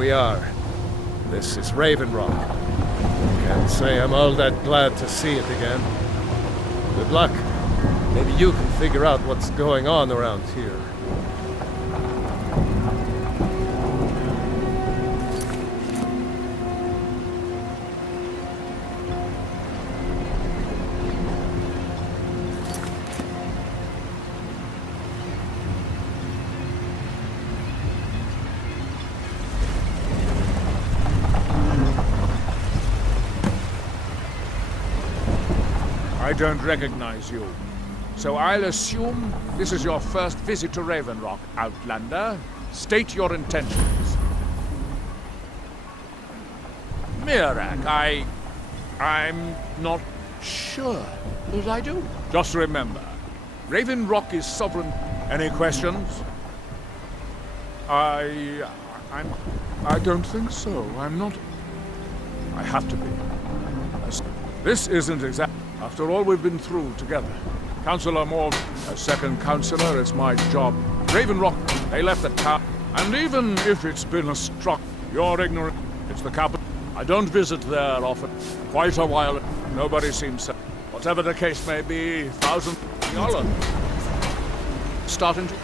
we are. This is Raven Rock. Can't say I'm all that glad to see it again. Good luck. Maybe you can figure out what's going on around here. I don't recognize you. So I'll assume this is your first visit to Raven Rock, Outlander. State your intentions. Mirak, I'm not sure that I do. Just remember, Raven Rock is sovereign. Any questions? I don't think so. I'm not... I have to be. This isn't exact... After all we've been through together. Counselor Moore, as second counselor, it's my job. Raven Rock, they left the town. And even if it's been a struck, you're ignorant. It's the capital. I don't visit there often. Quite a while. Nobody seems to. Whatever the case may be, $1,000. Starting to...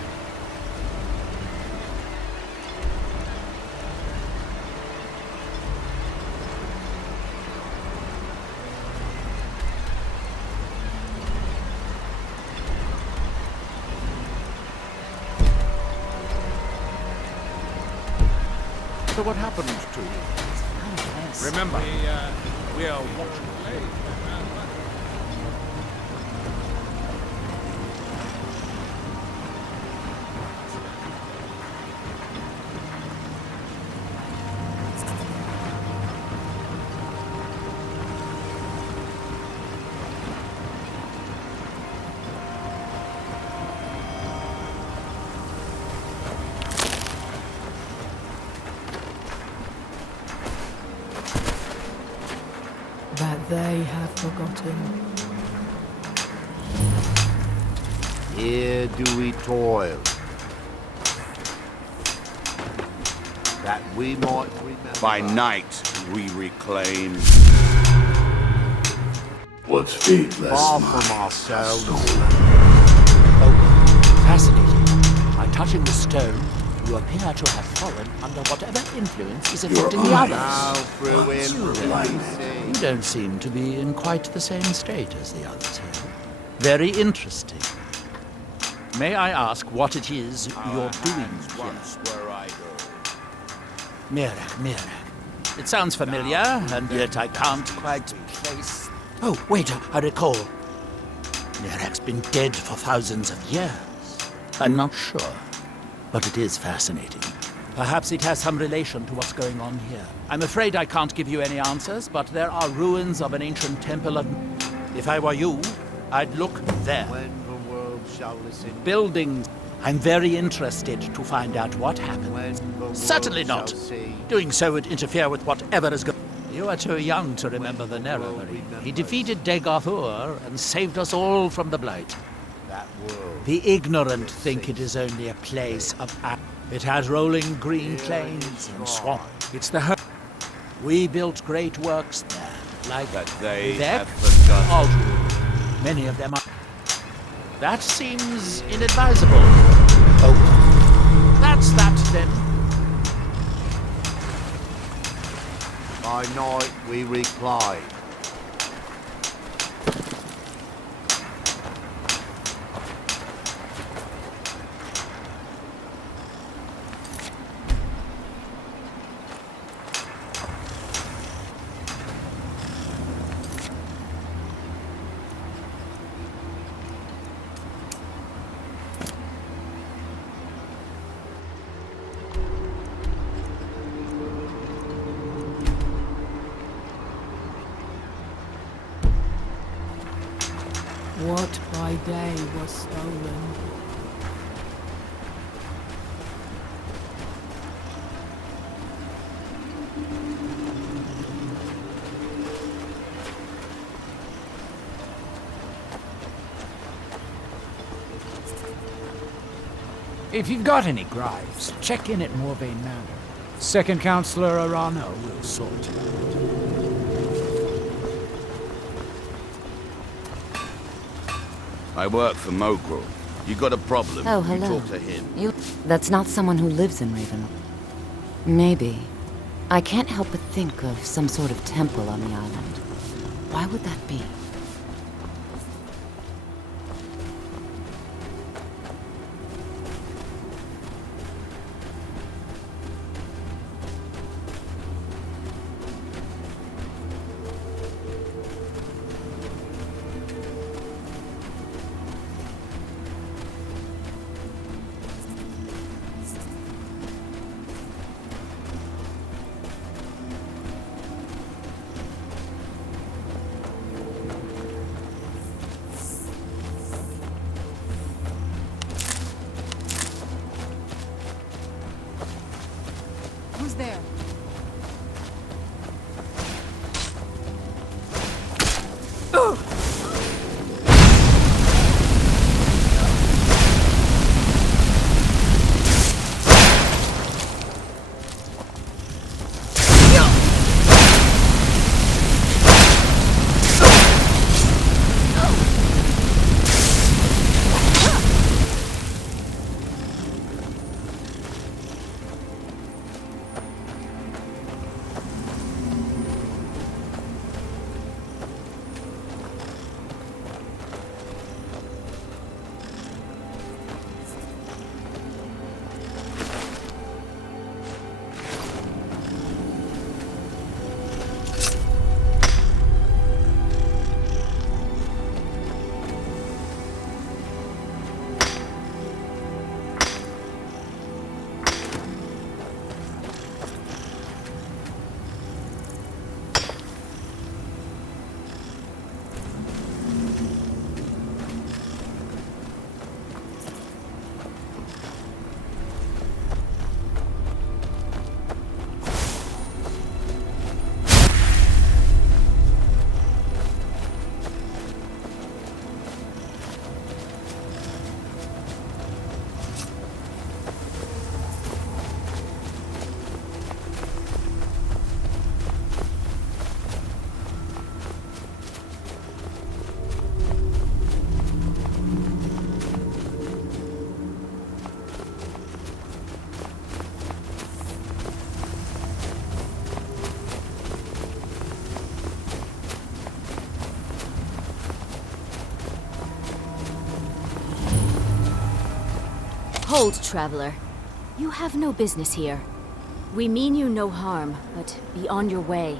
So what happened to you? Remember, we are watching. That they have forgotten. Here do we toil, that we might remember. By night we reclaim. What's feetless Far minds from ourselves. Oh, fascinating. By touching the stone, you appear to have fallen under whatever influence is affecting the Now others. through in You don't seem to be in quite the same state as the others here. Very interesting. May I ask what it is you're doing here? Once were idle. Mirak. It sounds familiar, and yet I can't quite place... Oh, wait, I recall. Mirak's been dead for thousands of years. I'm not sure, but it is fascinating. Perhaps it has some relation to what's going on here. I'm afraid I can't give you any answers, but there are ruins of an ancient temple and... If I were you, I'd look there. when the world shall listen. Buildings. I'm very interested to find out what happened. When the world Certainly not. shall see. Doing so would interfere with whatever is going. You are too young to remember the Nerevary. He defeated Degothur and saved us all from the Blight. That world. The ignorant think it is only a place of... It has rolling green plains and swamp. It's the home. We built great works there, like That they Vivek, have forgotten. Aldrin. Many of them are... That seems inadvisable. Oh, that's that then. By night we recline. What by day was stolen. If you've got any gripes, check in at Morvain Manor. Second Counselor Arano will sort it out. I work for Mogul. You got a problem? Oh, You hello. talk to him. That's not someone who lives in Raven. Maybe. I can't help but think of some sort of temple on the island. Why would that be? Who's there? Hold, traveler. You have no business here. We mean you no harm, but be on your way.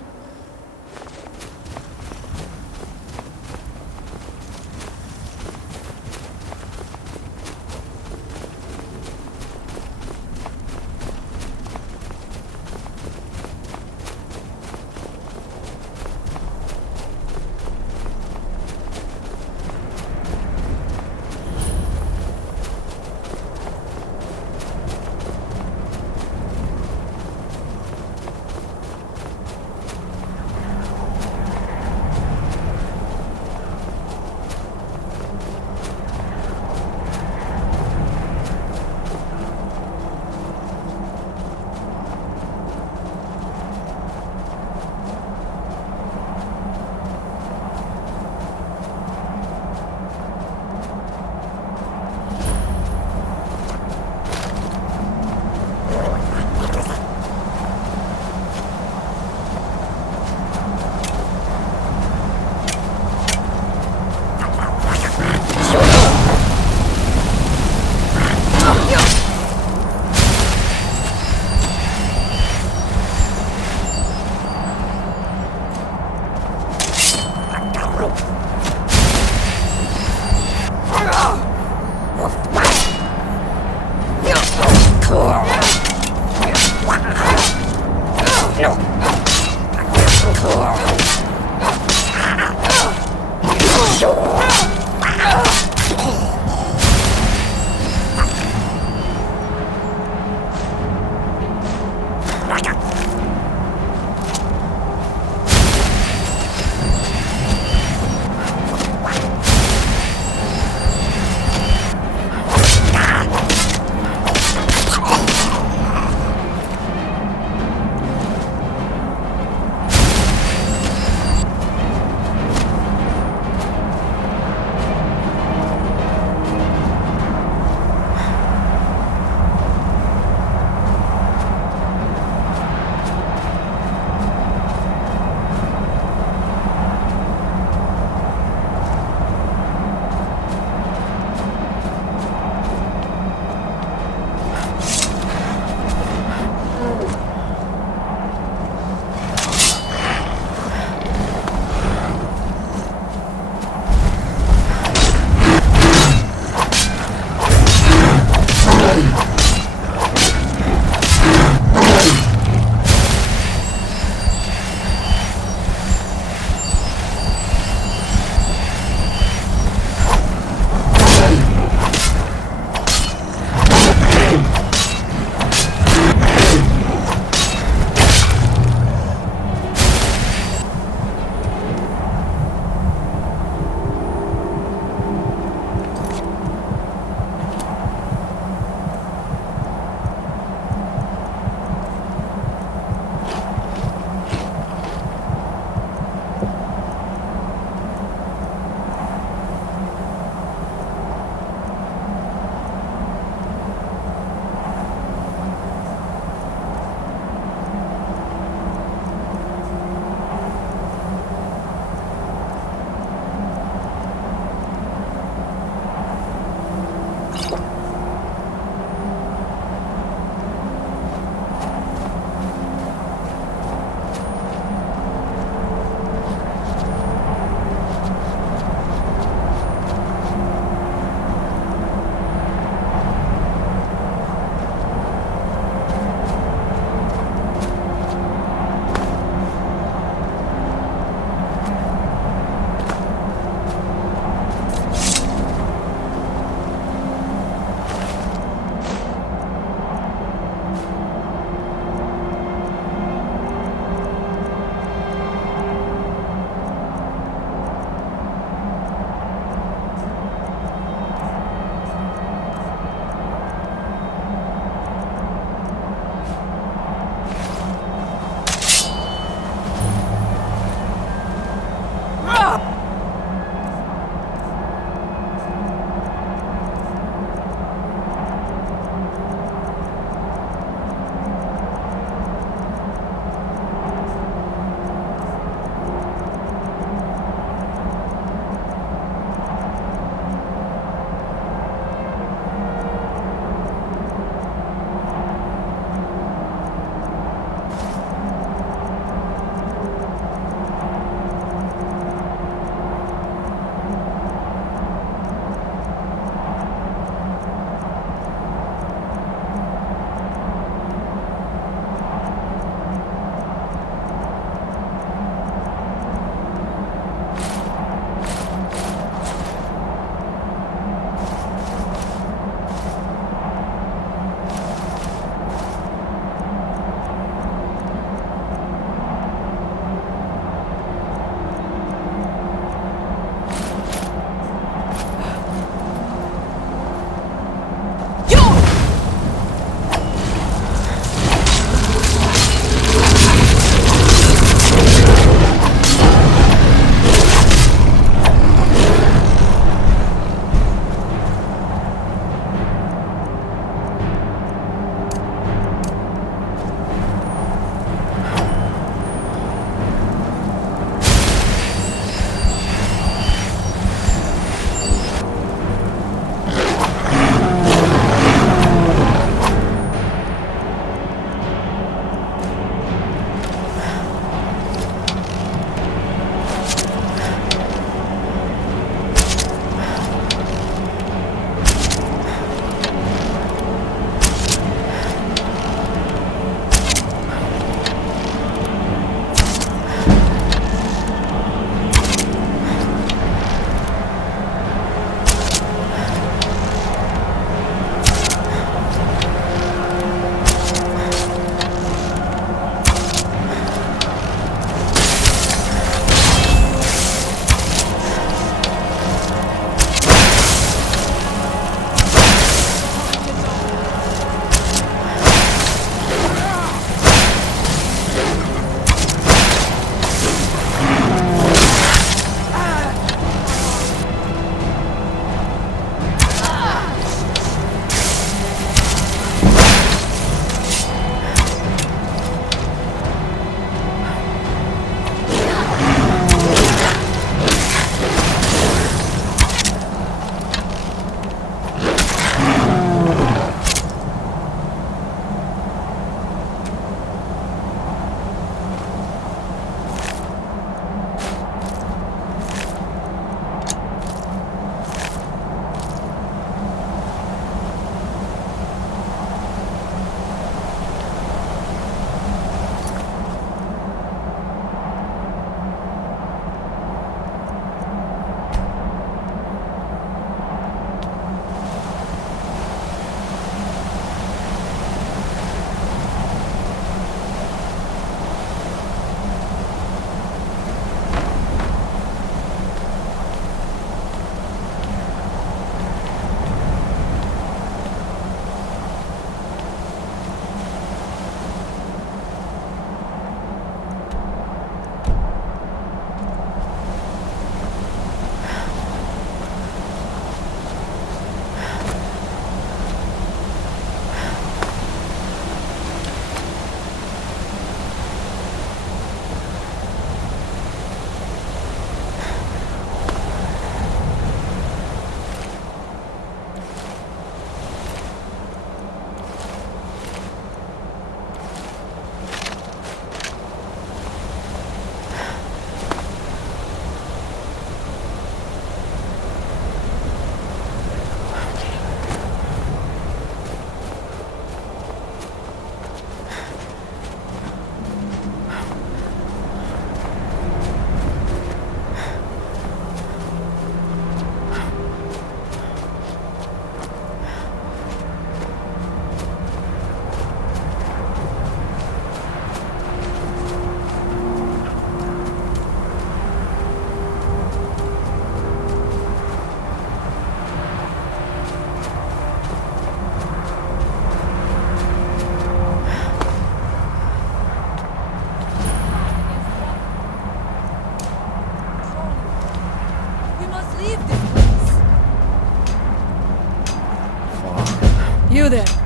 You there.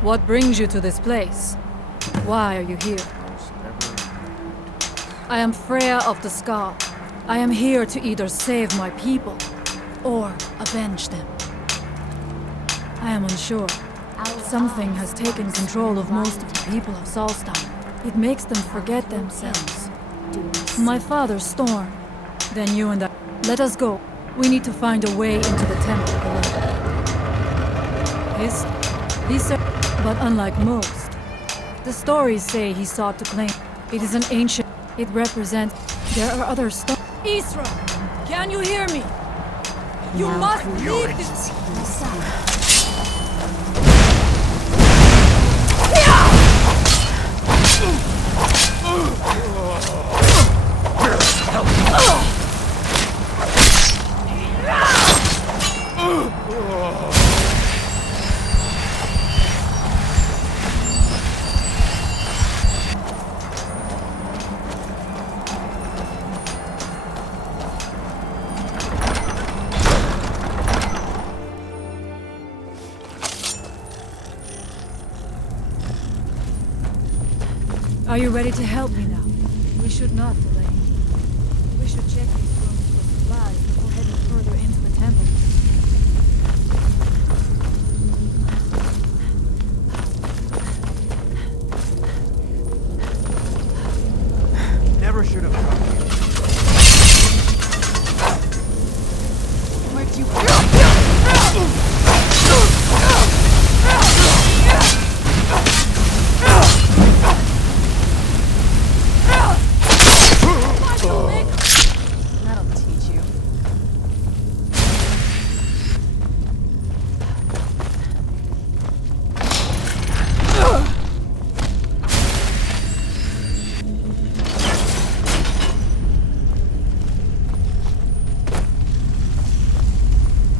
What brings you to this place? Why are you here? I am Freya of the Scar. I am here to either save my people or avenge them. I am unsure. Something has taken control of most of the people of Solstheim. It makes them forget themselves. My father, Storm. Then you and I. Let us go. We need to find a way into the temple below. But unlike most, the stories say he sought to claim. It is an ancient. It represents. There are other stories. Isra, can you hear me? You must leave this. Are you ready to help me now? We should not delay. We should check these rooms for supplies before heading further into the temple. Never should have come here. Where'd you That'll teach you.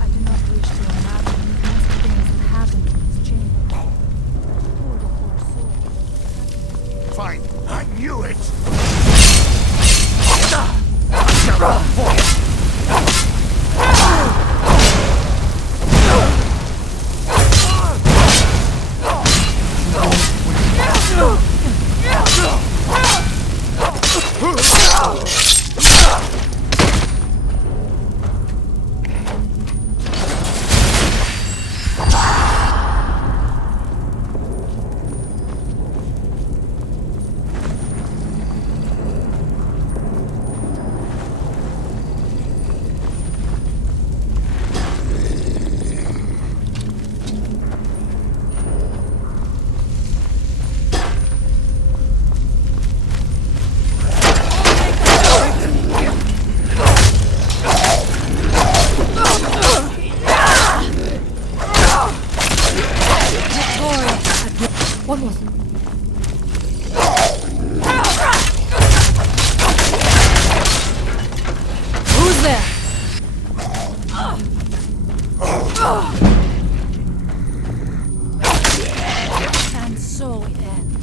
I do not wish to imagine the kinds of things that happened in this chamber. Poor the poor soul. Fine, I knew it! What was it? Who's there? And so it ends.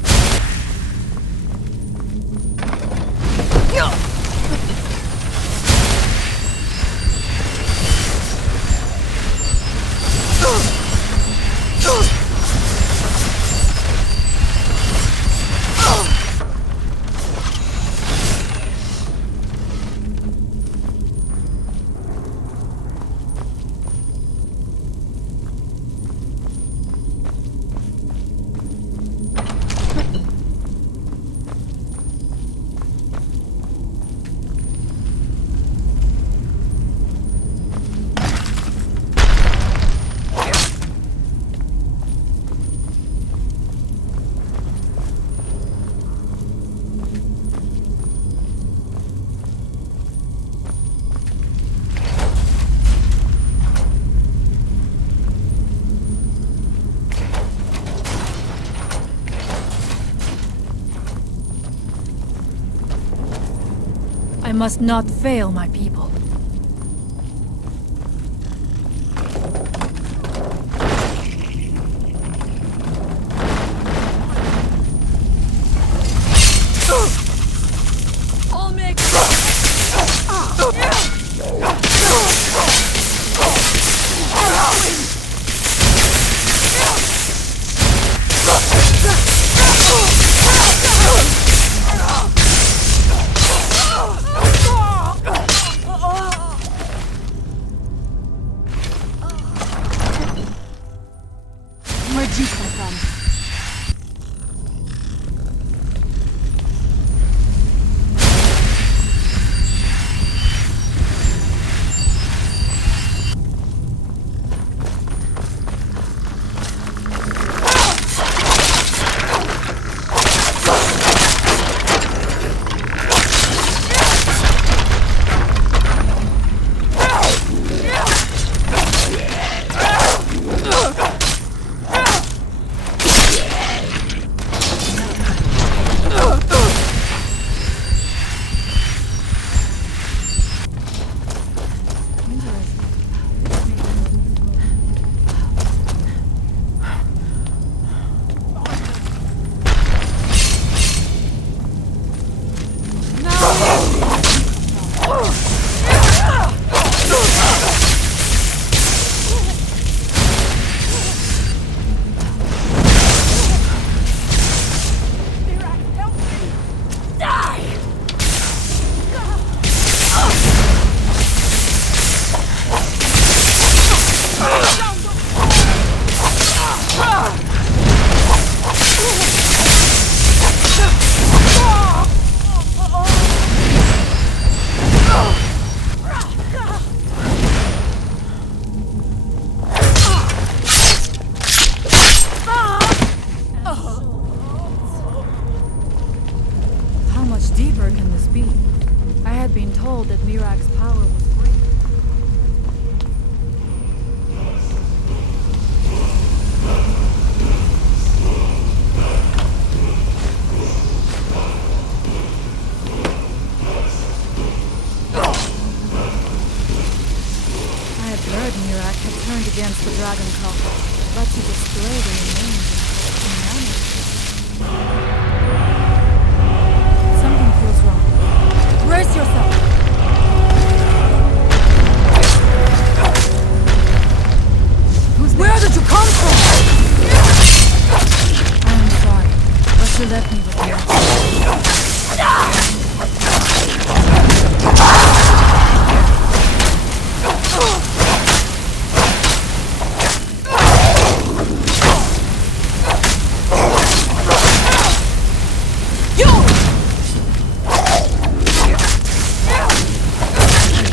I must not fail my people. I'll make much deeper can this be? I had been told that Mirak's power was great. I had heard Mirak had turned against the Dragon Cult, but to display the remains in humanity. Something feels wrong. Brace yourself! Where did you come from? I'm sorry, but you left me with you.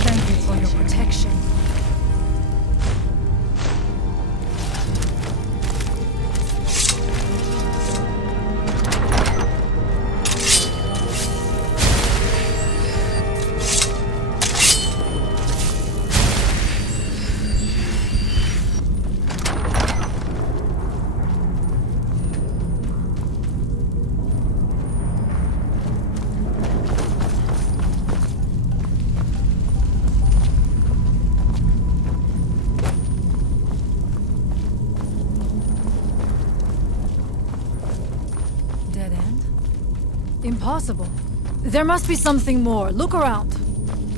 Thank you for your protection. Dead end? Impossible. There must be something more. Look around.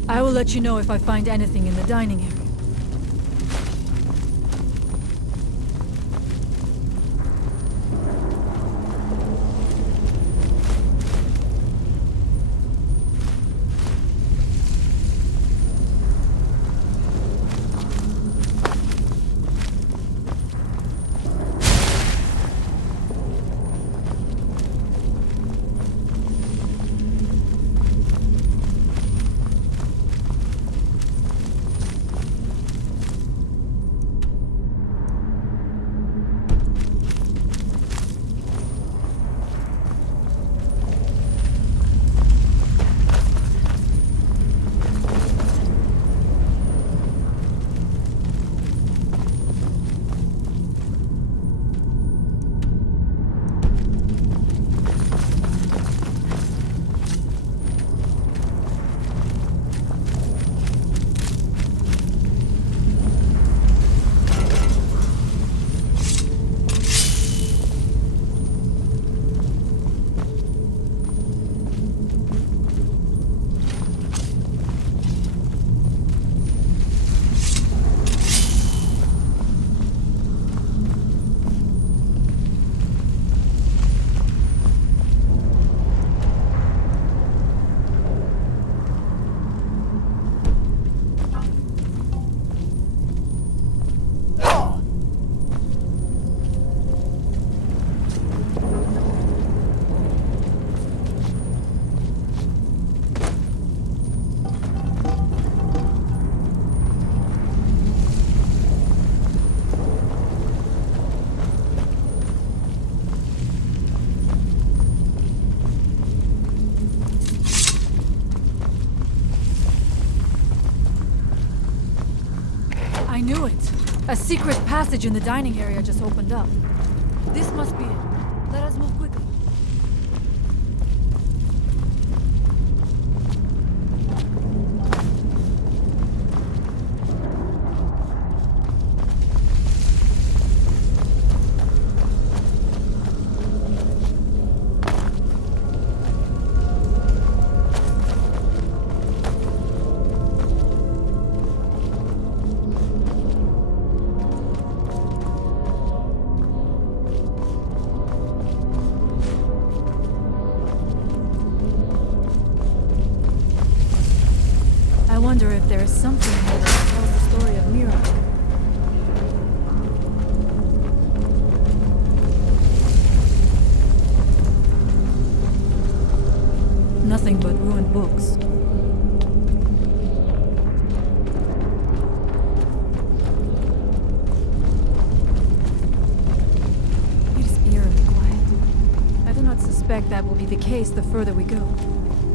I will let you know if I find anything in the dining area. I knew it. A secret passage in the dining area just opened up. This must be it. Let us move quickly. I wonder if there is something here that tells the story of Mira. Nothing but ruined books. It is eerily quiet. I do not suspect that will be the case the further we go.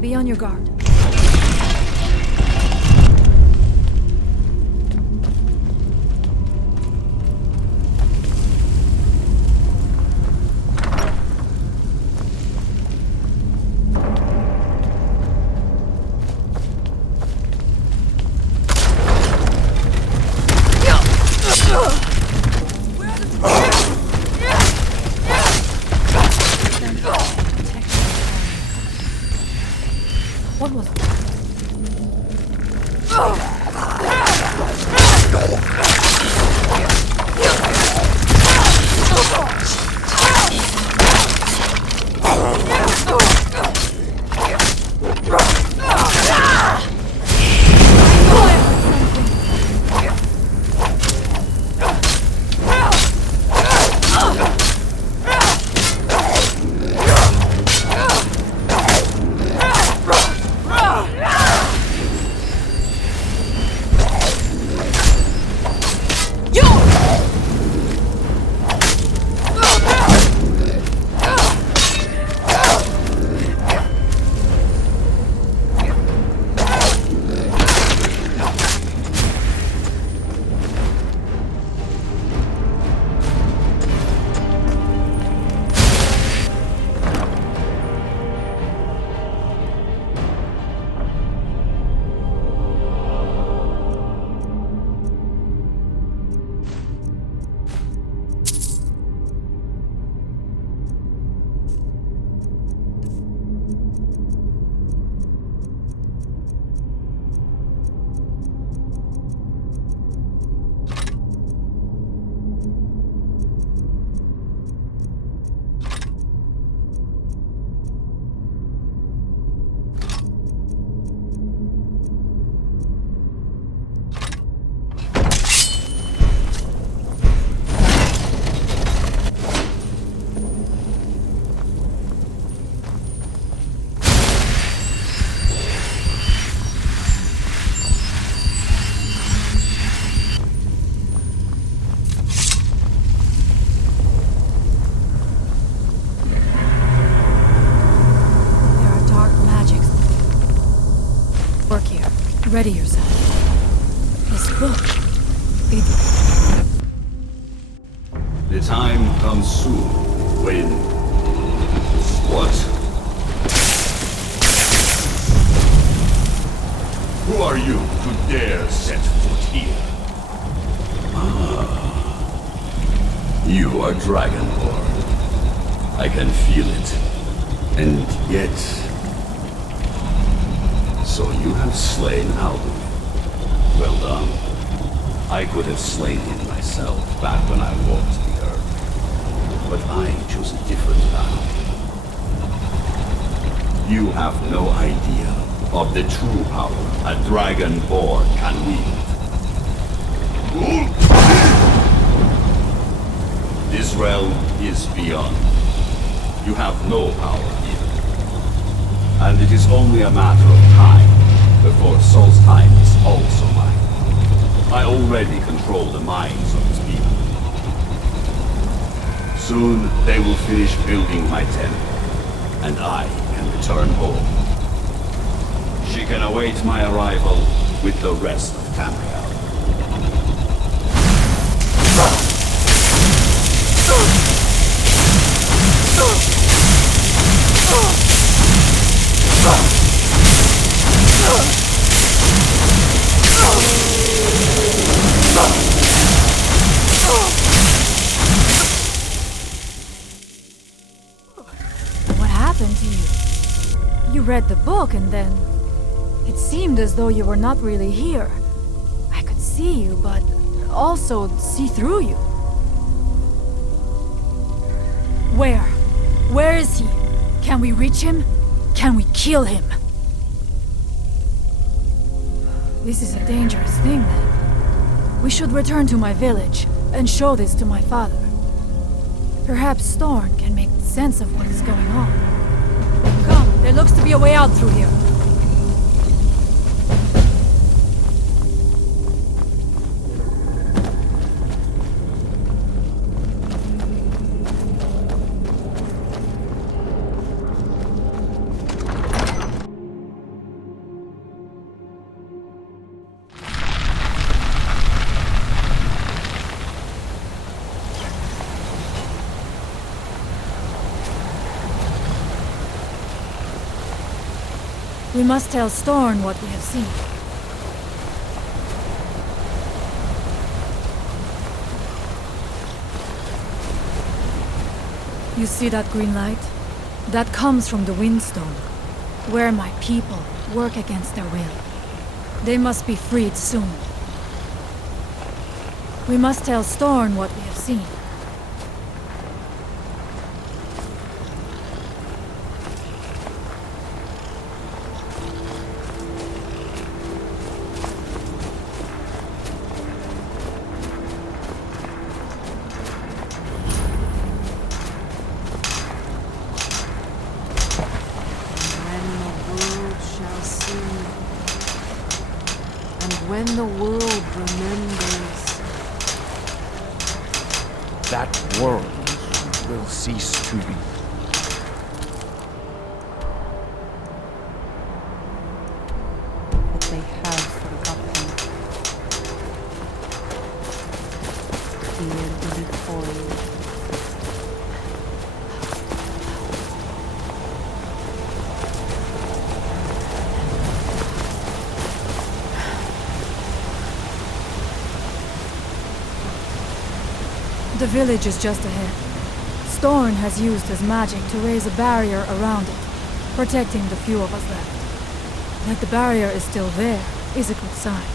Be on your guard. What was it? Ready yourself. This book. The time comes soon when... What? Who are you to dare set foot here? Ah. You are Dragonborn. I can feel it. And yet... So you have slain Alden. Well done. I could have slain him myself back when I walked the earth. But I chose a different path. You have no idea of the true power a Dragonborn can wield. This realm is beyond. You have no power here. And it is only a matter of time before Solstheim is also mine. I already control the minds of his people. Soon they will finish building my temple, and I can return home. She can await my arrival with the rest of Tamriel. What happened to you? You read the book and then... It seemed as though you were not really here. I could see you, but also see through you. Where? Where is he? Can we reach him? Can we kill him? This is a dangerous thing, then. We should return to my village and show this to my father. Perhaps Thorn can make sense of what is going on. Come, there looks to be a way out through here. We must tell Storn what we have seen. You see that green light? That comes from the Windstone, where my people work against their will. They must be freed soon. We must tell Storn what we have seen. When the world remembers. That world will cease to be. But they have forgotten. Dear Decoy. The village is just ahead. Storn has used his magic to raise a barrier around it, protecting the few of us left. That the barrier is still there is a good sign.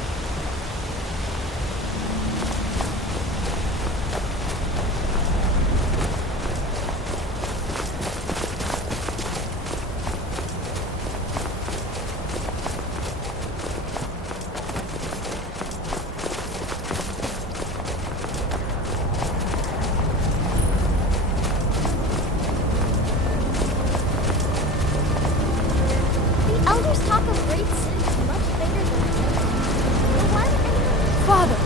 Elders talk of great cities much bigger than the why would they... Father,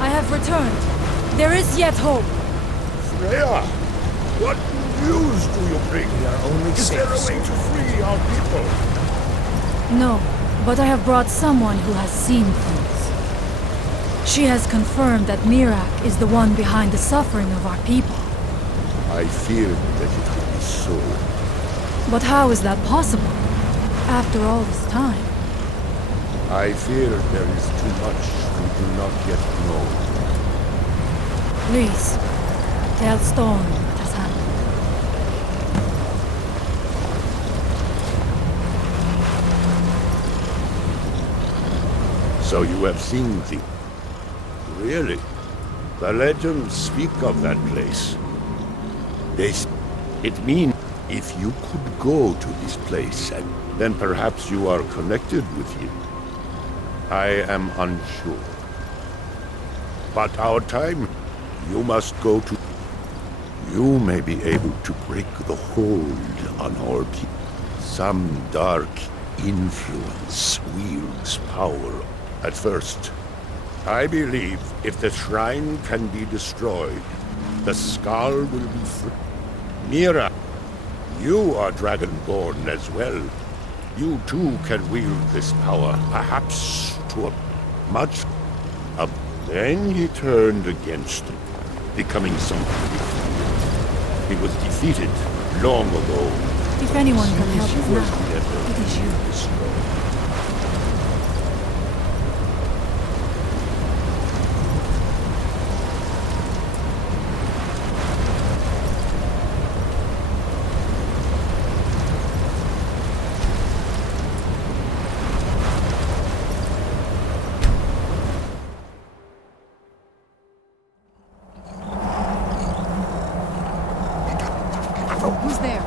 I have returned. There is yet hope. Freya, what news do you bring? We are only Is there a way to free our people? No, but I have brought someone who has seen things. She has confirmed that Mirak is the one behind the suffering of our people. I feared that it would be so. But how is that possible? After all this time. I fear there is too much we do not yet know. Please, tell Storm what has happened. So you have seen the... Really? The legends speak of that place. It means if you could go to this place, and then perhaps you are connected with him. I am unsure. But our time, you must go to... You may be able to break the hold on our people. Some dark influence wields power at first. I believe if the shrine can be destroyed, the Skull will be free. Mira, you are Dragonborn as well. You too can wield this power, perhaps to a much... Then he turned against it, becoming something different. He was defeated long ago. If anyone can help us now, it is you. Who's there?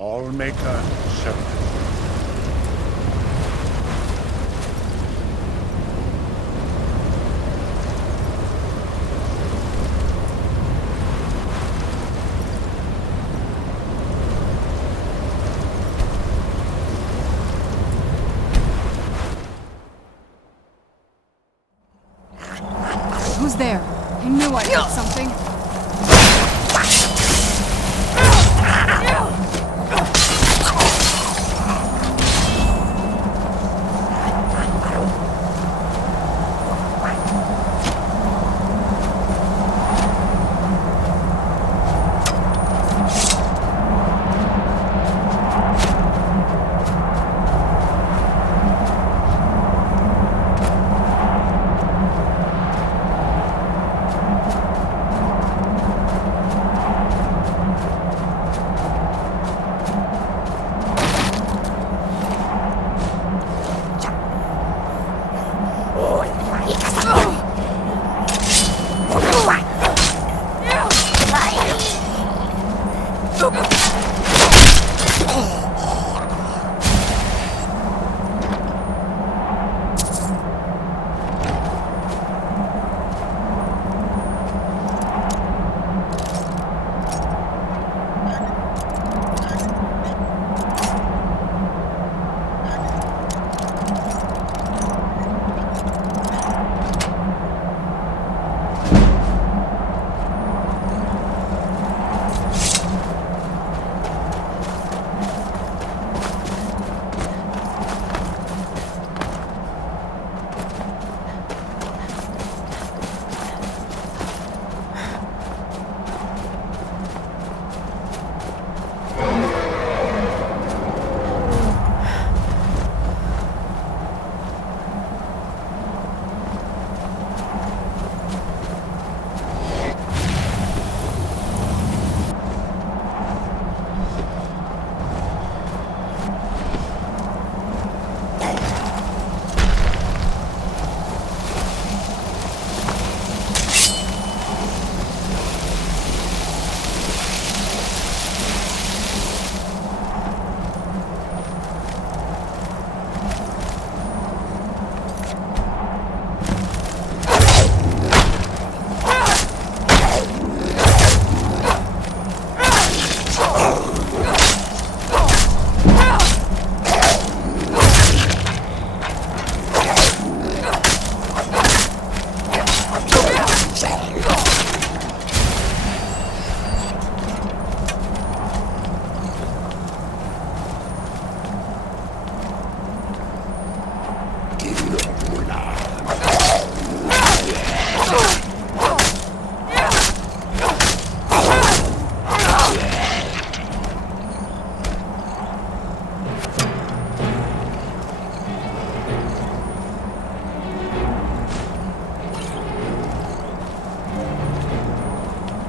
All maker shelter. Who's there? I knew I heard something.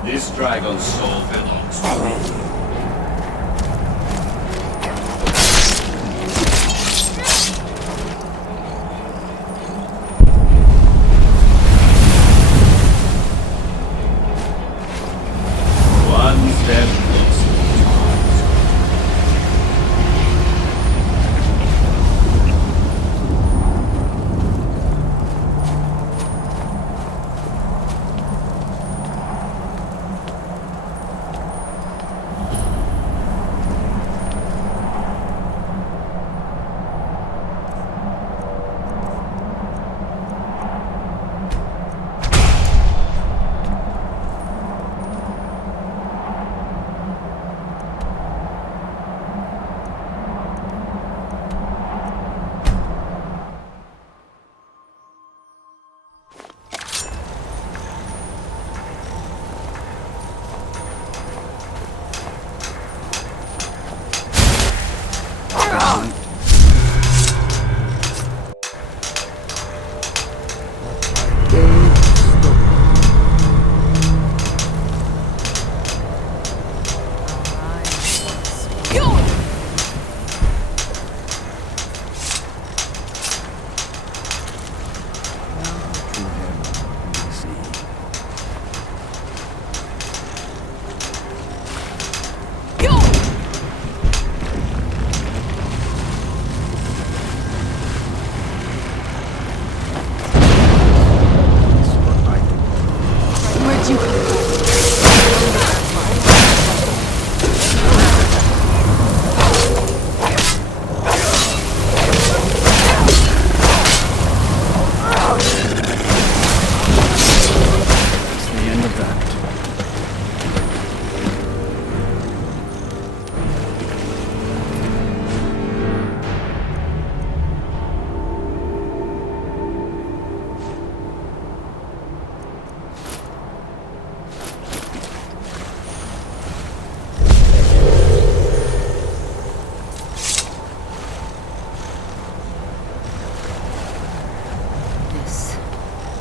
This dragon's soul belongs to me. One step closer.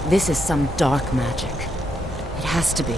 This is some dark magic. It has to be.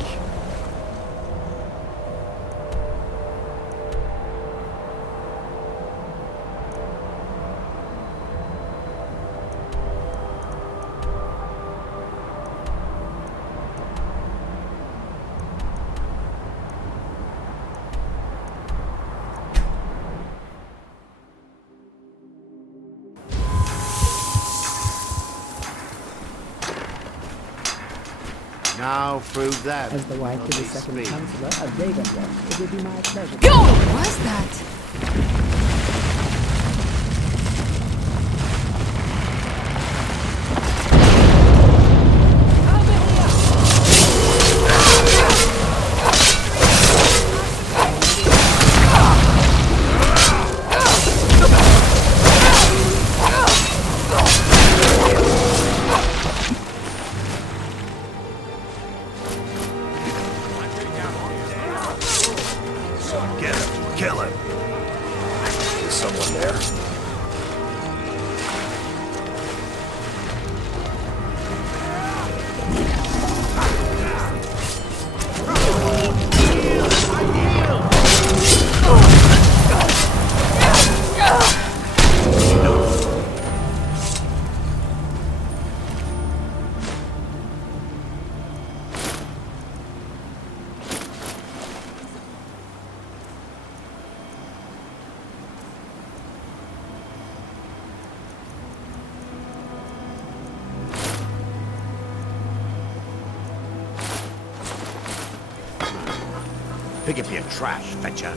Now prove that. As the wife to the second counselor of Dragonborn, it would be my pleasure. Go! What was that? Get him. Kill him. Is someone there? Pick up your trash, fetcher.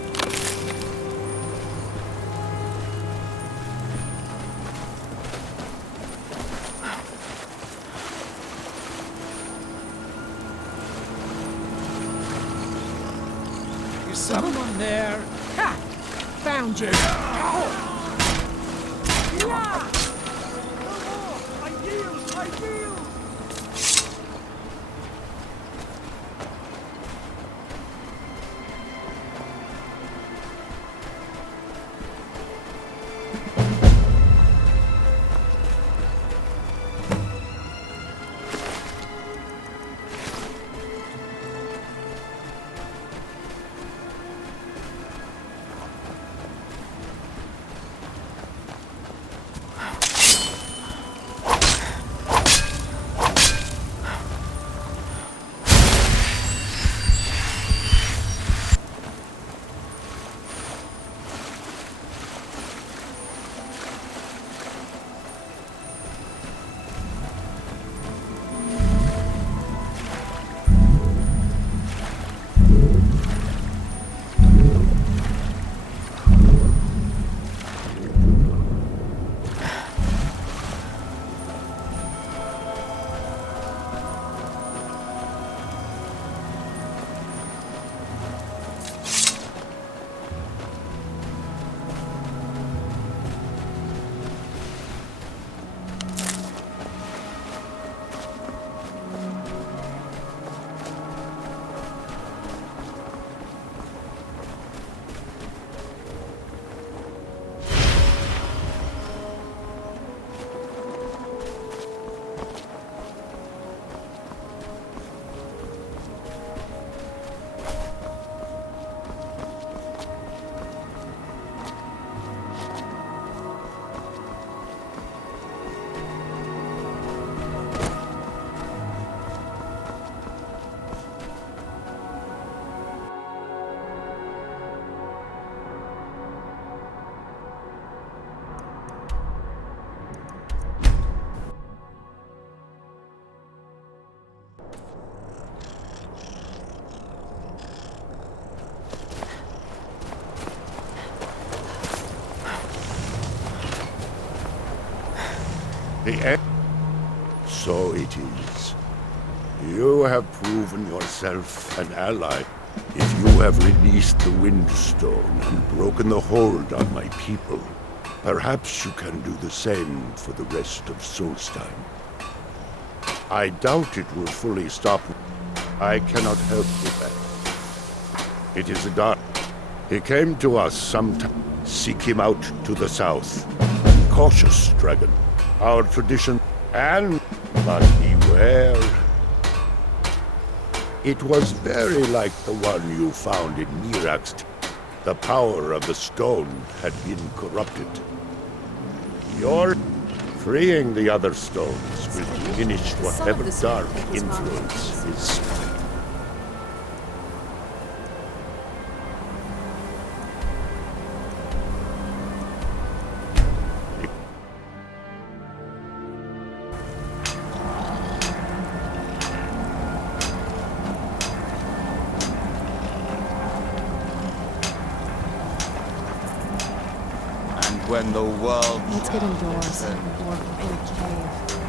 Is someone there? Ha! Found you! The end. So it is. You have proven yourself an ally. If you have released the Windstone and broken the hold on my people, perhaps you can do the same for the rest of Solstheim. I doubt it will fully stop. I cannot help with that. It is a dark. He came to us sometime. Seek him out to the south. Cautious, dragon. Our tradition, but he will Well, it was very like the one you found in Mirax. The power of the stone had been corrupted. Your freeing the other stones will diminish whatever dark influence is. When the world... Let's get indoors and work in a cave.